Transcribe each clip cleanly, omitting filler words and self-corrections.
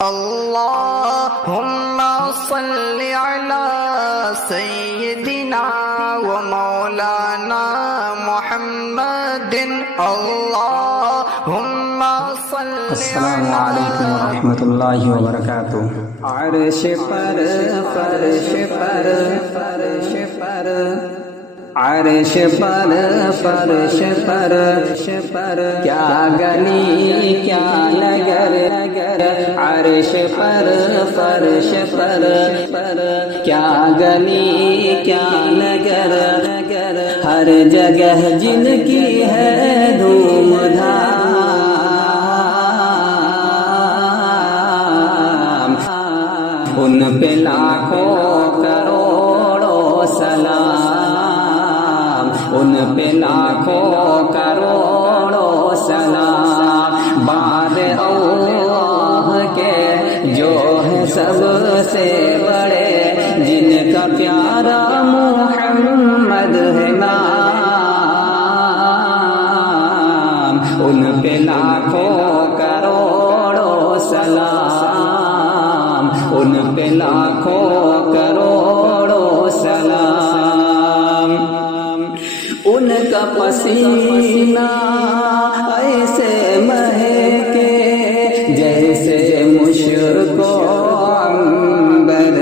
اللهم صل على سيدنا ومولانا محمد اللهم صل السلام علیکم ورحمۃ اللہ وبرکاتہ۔ عرش پر فرش پر فرش پر عرش پر فرش پر پر کیا گلی کیا نگر عرش پر فرش پر کیا گلی کیا نگر ہر جگہ جن کی ہے دھوم دھام ان پہ لاکھوں کروڑوں سلام ان پہ لاکھوں کروڑوں سلام بعد اللہ کے جو ہے سب سے بڑے جن کا پیارا محمد ہے نام ان پہ لاکھوں کروڑوں سلام ان پہ لاکھوں کروڑوں سلام ان کا پسینہ ایسے مہکے جیسے مشک و عنبر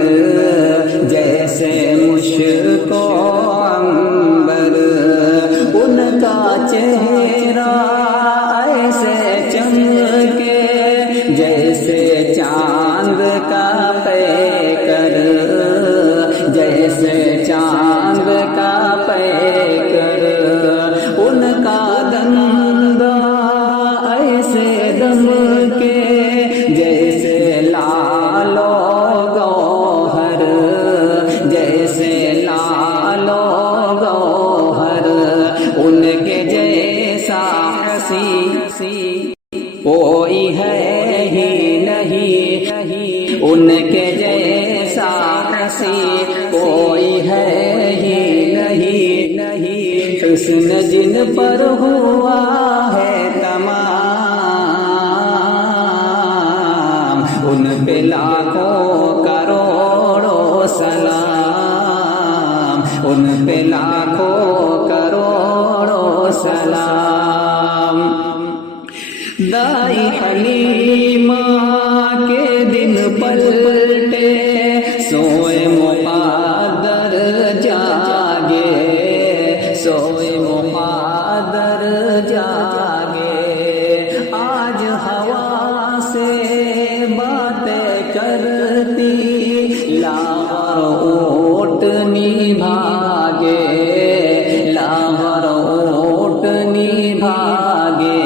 جیسے مشک و عنبر ان کا چہرہ ایسے چمکے جیسے چاند کا پیکر جیسے چاند کا پیکر ان کا دندہ ایسے دم کے جیسے لال و گوہر جیسے لال و گوہر ان کے جیسا حسین کوئی ہے ہی نہیں ان کے جیسا حسین کوئی ہے ہی نہیں حسن جن پر ہوا ہے تمام ان پہ لاکھوں کروڑوں سلام ان پہ لاکھوں کروڑوں سلام دائی حلیمہ کے دن پلٹے سوئے مقادر جاگے سوئے مقادر جاگے آج ہوا سے باتیں کرتی لاغر اونٹنی بھاگے لاغر اونٹنی بھاگے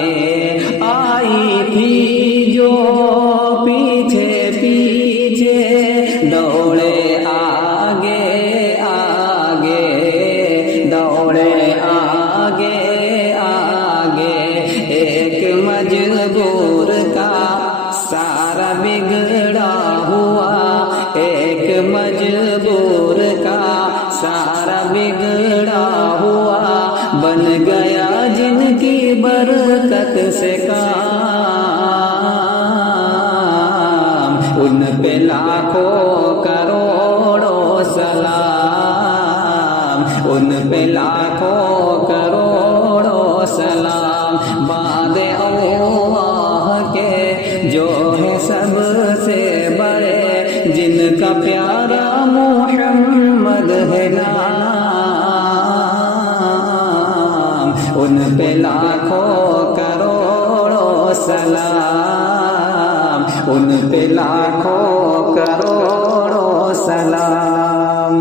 آئی تھی جو پیچھے پیچھے دوڑے آگے آگے دوڑے آگے آگے ایک مجبور کا سارا بگڑا ہوا ایک مجبور کا سارا بگڑا ہوا بن گیا جن کی برکت سے کام ان پہ لاکھوں کروڑوں سلام ان پہ لاکھوں کروڑوں سلام بعد اللہ کے جو ہے سب سے بڑے جن کا پیارا محمد ہے نام ان پہ لاکھوں کروڑوں سلام ان پہ لاکھوں کروڑوں سلام